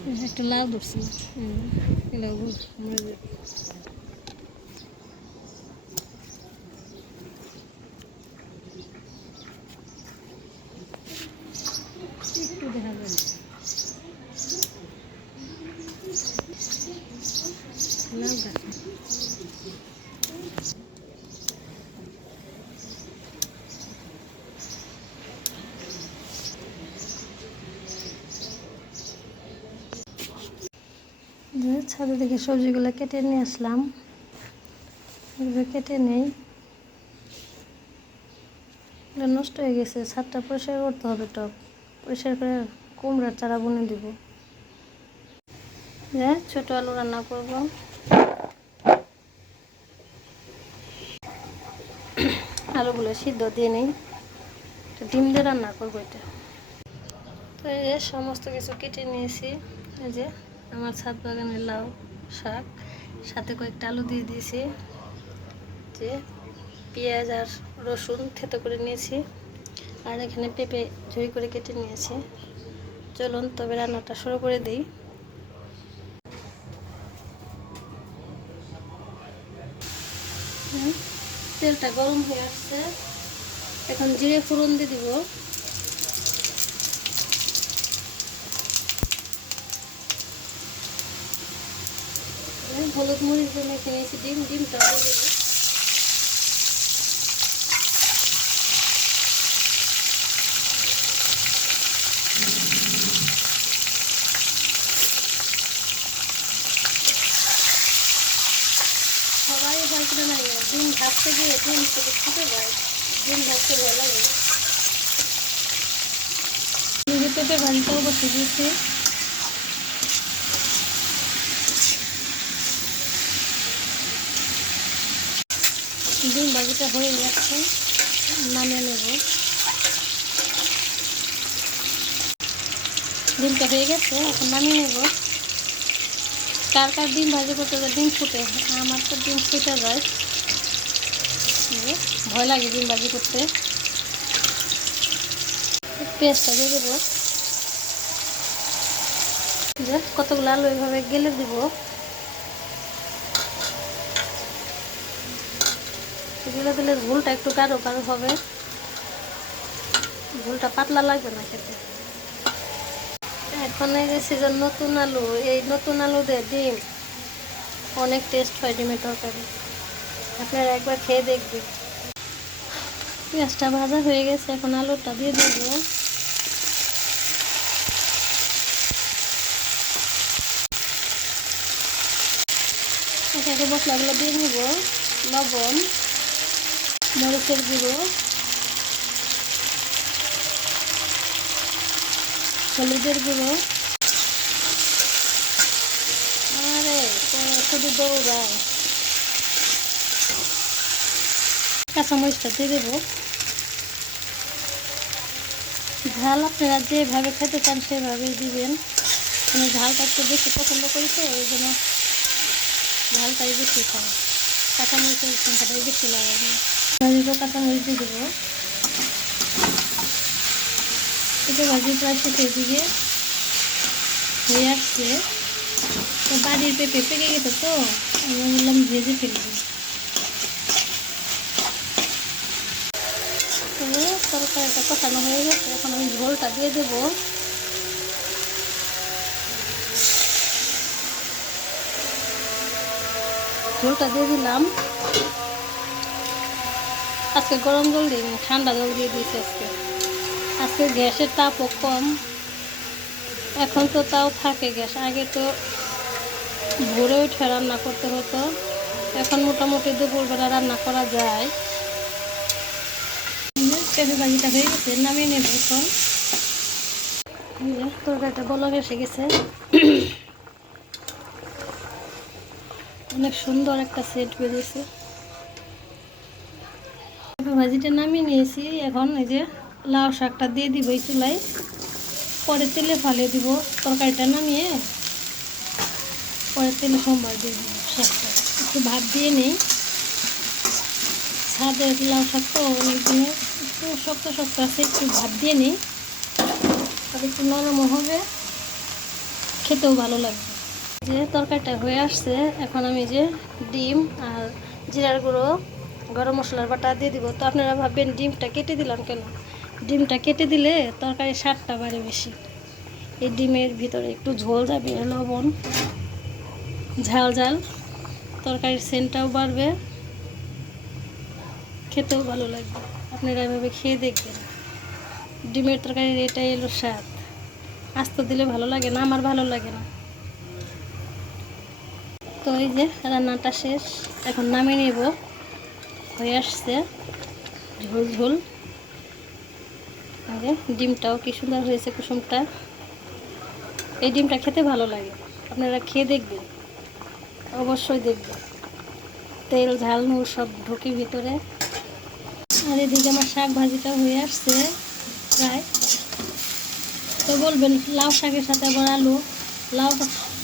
একটা লাউ ধরছি লাউ একটু দেখা যায় লাউ গাছ ছাদে থেকে সবজিগুলো কেটে নিয়ে আসলাম, এগুলো কেটে নেই, নষ্ট হয়ে গেছে। ছাদটা পরিষ্কার করতে হবে, টব পরিষ্কার করে কুমড়ার চারা বুনে দিব। ছোট আলু রান্না করব। আলুগুলো সিদ্ধ দিয়ে নেই, ডিম দিয়ে রান্না করবো এটা। তো এই যে সমস্ত কিছু কেটে নিয়েছি। এই যে আমার ছাদ বাগানের লাউ শাক, সাথে কয়েকটা আলু দিয়ে দিয়েছি, যে পেঁয়াজ আর রসুন থেতো করে নিয়েছি, আর এখানে পেঁপে ঝুড়ি করে কেটে নিয়েছি। চলুন তবে রান্নাটা শুরু করে দিই। তেলটা গরম হয়ে আসছে, এখন জিরে ফোড়ন দিয়ে দিব। হলুদ মরিচ দিয়ে মেখে নিয়েছি, ডিমটা দিয়ে দেবো। সবাই হয় কিনা নাই, ডিম ভাজতে গিয়ে ডিম থেকে ফুটে যায়, ডিম ভাজতে ভালো লাগে। পেঁপে ভাজিটাও বসে দিয়েছি। ডিম ভাজিটা হয়ে যাচ্ছে, নামিয়ে নেব। ডিমটা হয়ে গেছে, এখন নামিয়ে নেব। কার কার ডিম ভাজি করতে ডিম ফুটে, আমার তো ডিম ফুটে যায়, ভয় লাগে ডিম ভাজি করতে। পেঁয়াজটা দিয়ে দেবো, কতগুলো আলু এইভাবে গেলে দিব। এগুলো দিলে ঝোলটা একটু গাঢ় গাঢ় হবে, ঝোলটা পাতলা লাগবে না খেতে। এখন এই যে সিজন নতুন আলু, এই নতুন আলু দিয়ে ডিম অনেক টেস্ট হয় ডিমের তরকারি, আপনারা একবার খেয়ে দেখবেন। পেঁয়াজটা ভাজা হয়ে গেছে, এখন আলুটা দিয়ে দেবো। এখানে মশলাগুলো দিয়ে নেব, লবণ, মরিচের গুঁড়ো, হলুদের গুঁড়ো। আরে শুধু দৌড়ায়। কাঁচামরিচটা দিয়ে দেবো। ঝাল আপনারা যেভাবে খেতে চান সেভাবেই দিবেন। আমি ঝালটা একটু বেশি পছন্দ করি, তো ওই জন্য ঝালটাই বেশি খাই, কাঁচামরিচের সংখ্যাটাই বেশি লাগে। ভাজিটা কাঁচামরিচ দিয়ে দেবো। পেঁপে ভাজি প্রায় শেষের দিকে হয়ে আসছে, তো বাড়ির পেঁপে পেকে গেছে, তো আমি বললাম ভেজে ফেলবো। তরকারিটা কষানো হয়ে গেছে, এখন আমি ঝোলটা দিয়ে দেবো। ঝোলটা দিয়ে দিলাম। আজকে গরম জল দিইনি, ঠান্ডা জল দিয়ে দিয়েছি। আজকে গ্যাসের তাপও কম, এখন তো তাও থাকে গ্যাস। আগে তো ভোরে উঠে রান্না করতে হতো, এখন মোটামুটি দুপুরবেলা রান্না করা যায়। পেঁপে ভাজিটা হয়ে গেছে, নামিয়ে নেব এখন। তরকারিটা বলক এসে গেছে, অনেক সুন্দর একটা সেট বেরিয়েছে। পেঁপে ভাজিটা নামিয়ে নিয়েছি, এখন এই যে লাউ শাকটা দিয়ে দিব এই চুলায়, পরে তেলে ফালিয়ে দিব। তরকারিটা নামিয়ে পরে তেলে সোমবার দিয়ে দিব শাকটা, একটু ভাত দিয়ে নেই। ছাদের লাউ শাক তো অনেক দিনের, একটু শক্ত শক্ত আছে, একটু ভাত দিয়ে নিই, আর একটু নরমও হবে, খেতেও ভালো লাগবে। যে তরকারিটা হয়ে আসছে, এখন আমি যে ডিম আর জিরার গুঁড়ো, গরম মশলার বাটা দিয়ে দিব। তো আপনারা ভাববেন ডিমটা কেটে দিলাম কেন? ডিমটা কেটে দিলে তরকারির স্বাদটা বাড়ে বেশি। এই ডিমের ভিতরে একটু ঝোল যাবে, লবণ, ঝাল ঝাল, তরকারির সেন্টটাও বাড়বে, খেতেও ভালো লাগবে। আপনারা এভাবে খেয়ে দেখবেন। ডিমের তরকারির এটাই এলো স্বাদ। আস্ত দিলে ভালো লাগে না, আমার ভালো লাগে না। তো এই যে রান্নাটা শেষ, এখন নামিয়ে নেব। হয়ে আসছে ঝোল ঝোল। আরে ডিমটাও কি সুন্দর হয়েছে, কুসুমটা। এই ডিমটা খেতে ভালো লাগে, আপনারা খেয়ে দেখবেন, অবশ্যই দেখবেন। তেল ঝাল নুন সব ঢুকে ভিতরে। আর এদিকে আমার শাক ভাজিটা হয়ে আসছে প্রায়। তো বলবেন লাউ শাকের সাথে আবার আলু, লাউ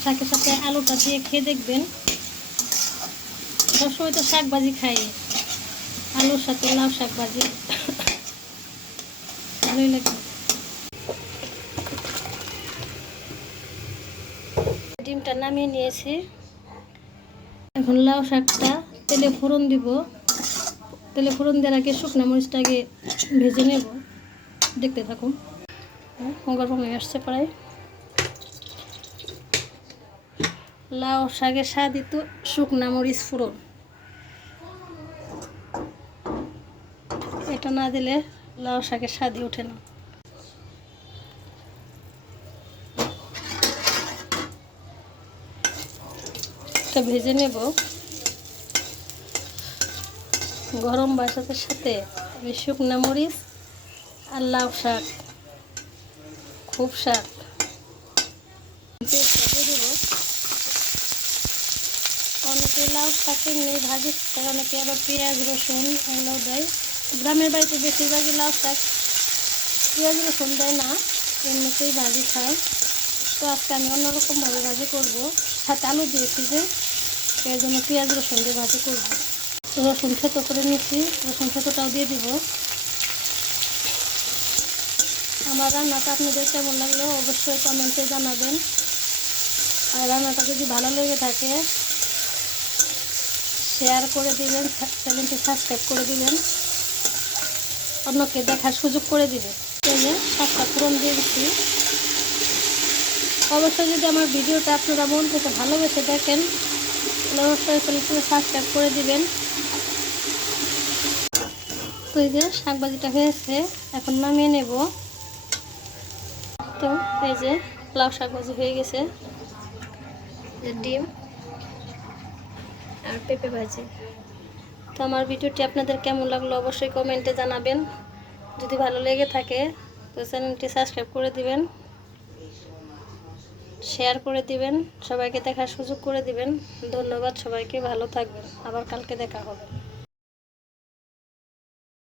শাকের সাথে আলুটা দিয়ে খেয়ে দেখবেন। সবসময় তো শাক ভাজি খাই, আলুর সাথে লাউ শাক ভাজি ভালোই লাগে। ডিমটা নামিয়ে নিয়েছি, এখন লাউ শাকটা তেলে ফোড়ন দিব। তেলে ফোড়ন দেওয়ার আগে শুকনো মরিচটা আগে ভেজে নেব। দেখতে থাকুন। গরম হয়ে আসছে প্রায়। লাউ শাকের স্বাদই তো শুকনা মরিচ ফোড়ন, এটা না দিলে লাউ শাকের স্বাদই ওঠে না। এটা ভেজে নেব। গরম ভাতের সাথে আমি শুকনা মরিচ আর লাউ শাক, খুব স্বাদ। দিয়ে দেব। অনেকে লাউ শাক এমনি ভাজি খায়, অনেকে আবার পেঁয়াজ রসুন এগুলোও দেয়। গ্রামের বাড়িতে বেশিরভাগই লাউ শাক পেঁয়াজ রসুন দেয় না, এমনিতেই ভাজি খায়। তো আজকে আমি অন্যরকমভাবে ভাজি করব, সাথে আলু দিয়েছি যে, এর জন্য পেঁয়াজ রসুন দিয়ে ভাজি করব। রসুন থেতো করে নিচ্ছি, রসুন থেতোটাও দিয়ে দিব। আমার রান্নাটা আপনাদের কেমন লাগলো অবশ্যই কমেন্টে জানাবেন। আর রান্নাটা যদি ভালো লেগে থাকে শেয়ার করে দিবেন, চ্যানেলটি সাবস্ক্রাইব করে দিবেন, অন্যকে দেখার সুযোগ করে দিবেন। এই যে শাকটা ফোড়ন দিয়ে দিচ্ছি। অবশ্যই যদি আমার ভিডিওটা আপনারা মন থেকে ভালোবেসে দেখেন তাহলে অবশ্যই চ্যানেলটি সাবস্ক্রাইব করে দিবেন। তো এই যে শাক ভাজিটা হয়েছে, এখন নামিয়ে নেব। তো এই যে লাউ শাক ভাজি হয়ে গেছে, ডিম আর পেঁপে ভাজি। তো আমার ভিডিওটি আপনাদের কেমন লাগলো অবশ্যই কমেন্টে জানাবেন। যদি ভালো লেগে থাকে তো চ্যানেলটি সাবস্ক্রাইব করে দিবেন, শেয়ার করে দিবেন, সবাইকে দেখার সুযোগ করে দিবেন। ধন্যবাদ সবাইকে, ভালো থাকবেন, আবার কালকে দেখা হবে।